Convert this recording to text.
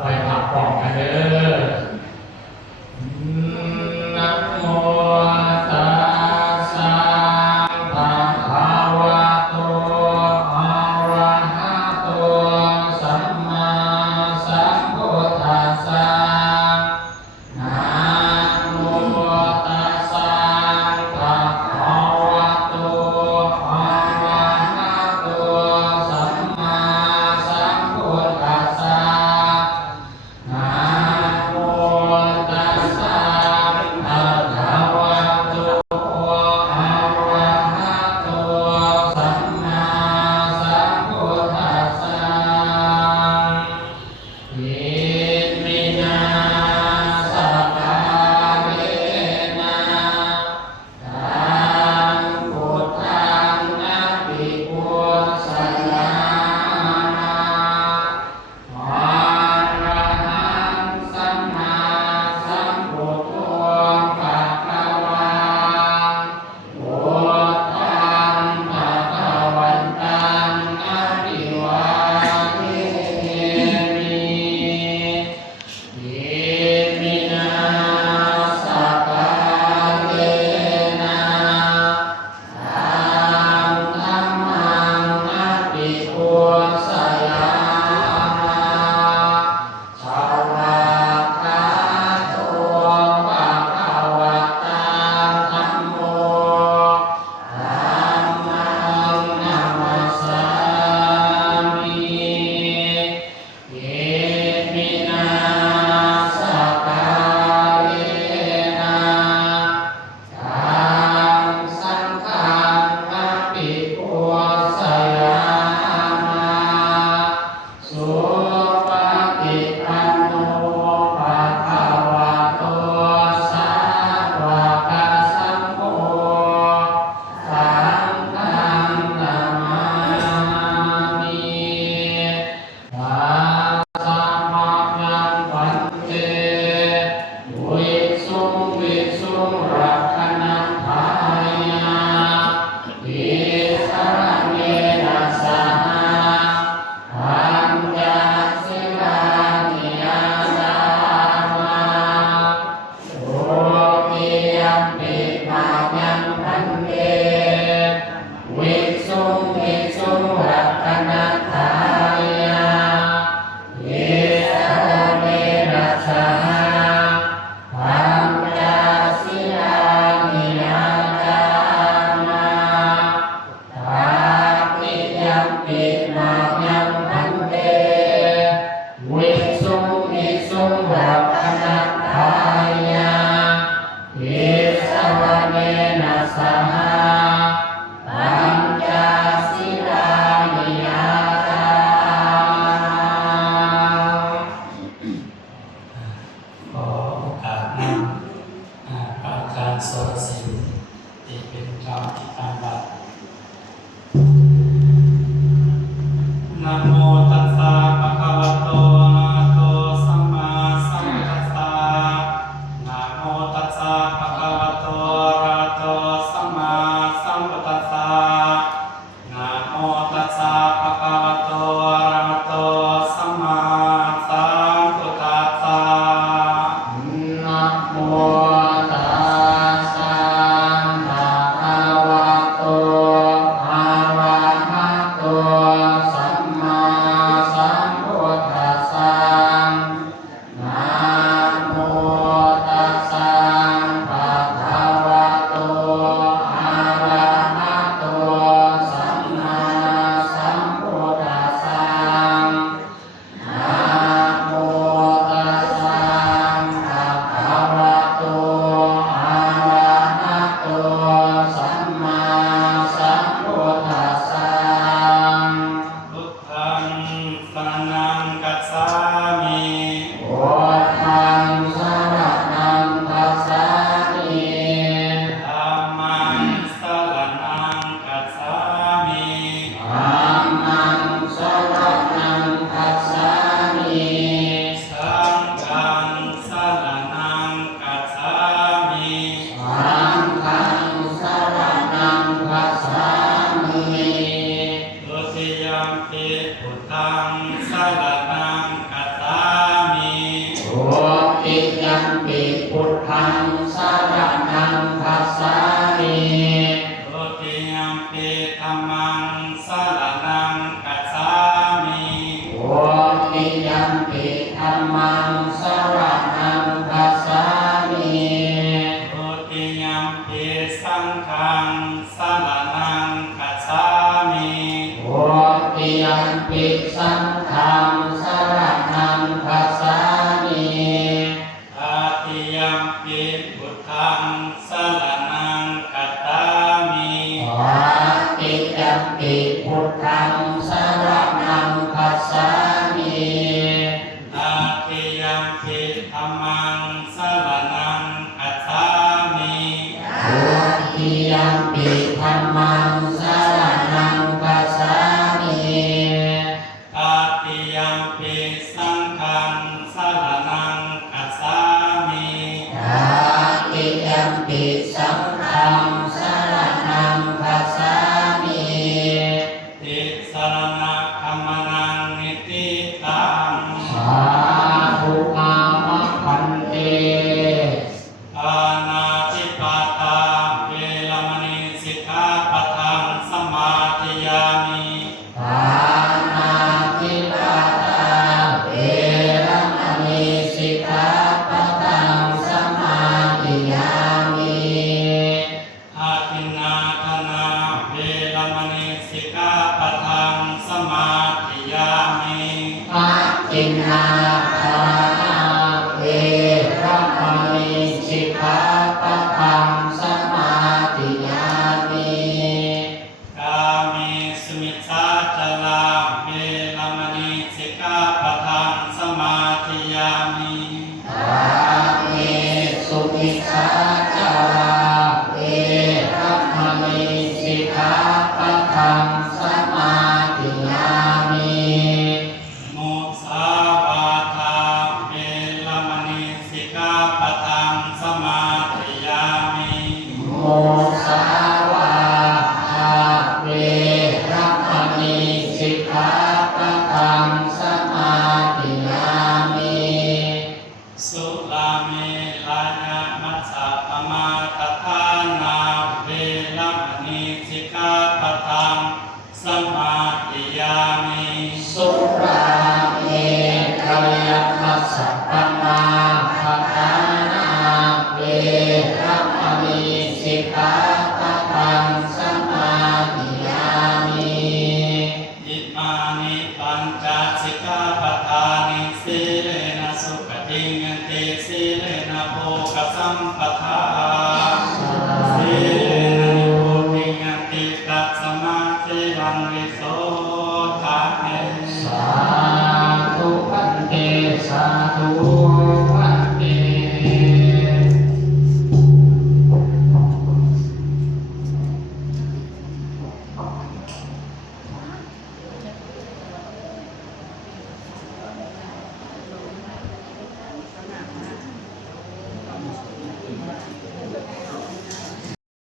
ไปผักผ่อนกันเด้อนะโมตัสสะภะคะวะโตอะระหะโตสัมมาสัมพุทธัสสะนะโมตัสสะภะคะวะโตอะระหะโตสัมมาสัมพุทธัสสะนะโม ติยัมปิพุทธังสรณังคัจฉามิ ทุติยัมปิธัมมังสรณังคัจฉามิ โอติยัมปิธัมมังสรณังคัจฉามิ ทุติยัมปิสังฆังสรณังคัจฉามิ โอติยัมปิสังฆังสรณังคัจฉามิ ตติยัมปิพุทธังสรณังคัจฉามิ ปาติยัมปิพุทธังสรณังคัจฉามิ ตติยัมปิธัมมังสรณังคัจฉามิ โอติยัมปิธัมมังสรณังคัจฉามิ ตติยัมปิสังฆังสรณังคัจฉามิ ตาติยัมปิสังฆังสรณังคัจฉามิ ติสรณะคัมมนังนิติตัง สาธุอามะพันเต ปานาติปาตาเวรมณีสิกขาปะทังสมาธิยามิ ปานาติปาตาเวรมณีสิกขาปะทังสมาธิยามิ อาทินนาธนาเวรมณีสิกขาปะทังสมาธิยามิ อาทินนาทานาเวรมณีสิกขาปะทังสมาธิยามิ กาเมสุมิชฌาจาราเวรมณีสิกขาปะทังสมาธิยามิ กาเมสุมิชฌาจาราเวรมณีสิกขาปะทังสมาธิยามิ มุสาวาทาเวรมณีสิกขาปะทังสมาธิยามิ โมสาวาทาเวรมณีสิกขาปะทังสมาธิยามิ สุลาเมลายะมัสสะปมาทฐานาเวรมณีสิกขาปะทังสมาธิยามิ สุราเมรยมัสสะปมาทฐานาเวรมณีสิกขาปะทังสมาธิยามิ อิมานิปัญจสิกขาปทานิสีเลนะสุขติยันติสีเลนะโภคสัมปทาสีเลนะนิพุติยันติตัสมาธิลังวิโสทาเน สาธุพันเตสาธุ